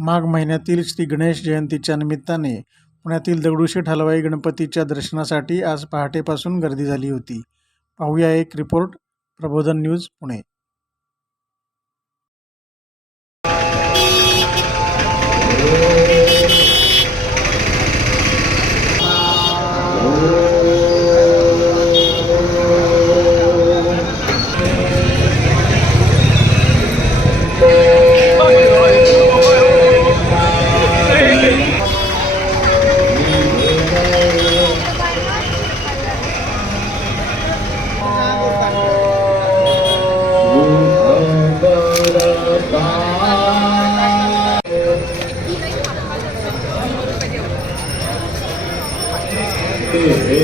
माघ महिन्यातील श्री गणेश जयंतीच्या निमित्ताने पुण्यातील दगडूशेठ हलवाई गणपतीच्या दर्शनासाठी आज पहाटेपासून गर्दी झाली होती. पाहूया एक रिपोर्ट प्रबोधन न्यूज पुणे. पाणी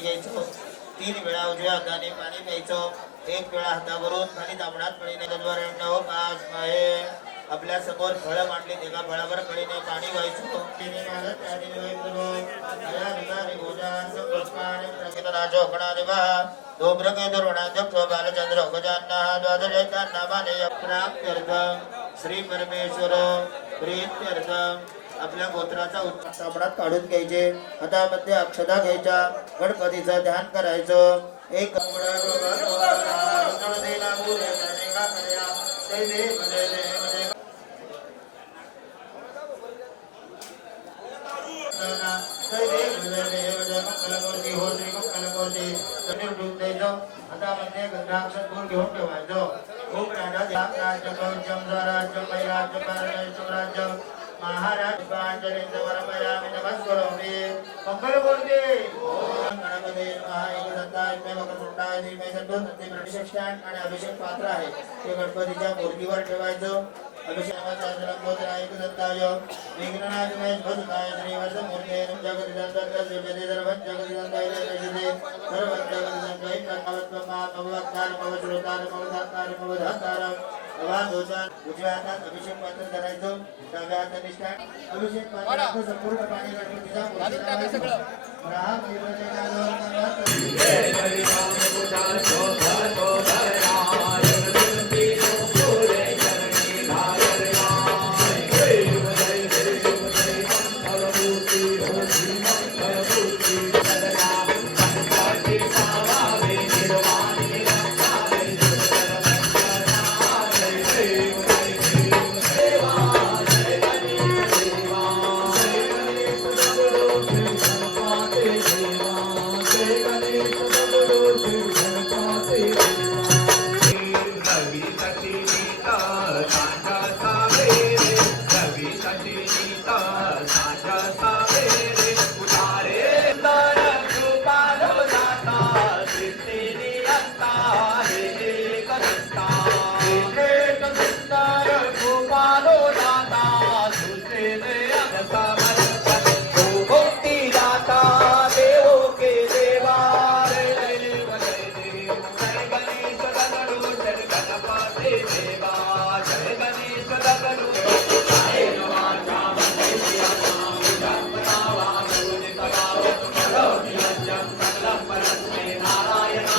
घ्यायचं. तीन वेळा उजव्या हाताने पाणी प्यायचं. एक वेळा हातावरून खाली दाबडात पाणी तद्वारे नऊ पाच आहे आपल्यासमोर फळं मांडली. एका फळावर पडीने पाणी व्हायचं तिने मागत त्याने व्हायचं या बालचंद्र गजान्ना द्वादशेता नामाने प्राप्त्यर्थम श्री परमेश्वर प्रीत्यर्थम आपल्या गोत्राचा साबणात काढून घ्यायचे. हातामध्ये अक्षता घ्यायच्या. गणपतीचं ध्यान करायचं. एक गुण घेऊन ठेवायचं खूप राजा राज्य स्वराज्य मैराज्य परमेश्वर राज्य महाराज पांचलेंद्र नमस्करोमि मंगलमूर्ती गणपती मे वक्रतुंडाय धीमे आणि अभिषेक पात्र आहे ते गणपतीच्या मूर्तीवर ठेवायचं. अभिषेक विघ्ननाथ महेश भजताय श्रीवर्ध मूर्ते जगदिदंतर शिवजते सर्वं जगदिदंताय जगदिदे उजव्या हातात अभिषेक पात्र करायचं डाव्या हाताने स्टँड अभिषेक पात्राचं संपूर्ण पाणी राहा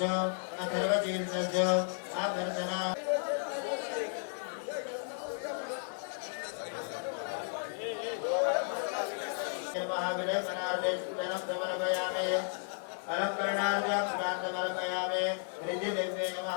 अध्यक्ष आणि सर्व जिल्हे सदस्य अभ्यर्थना महाविलय अलंकरणार्थ फुलांत मर्पयामे हृदय नमः।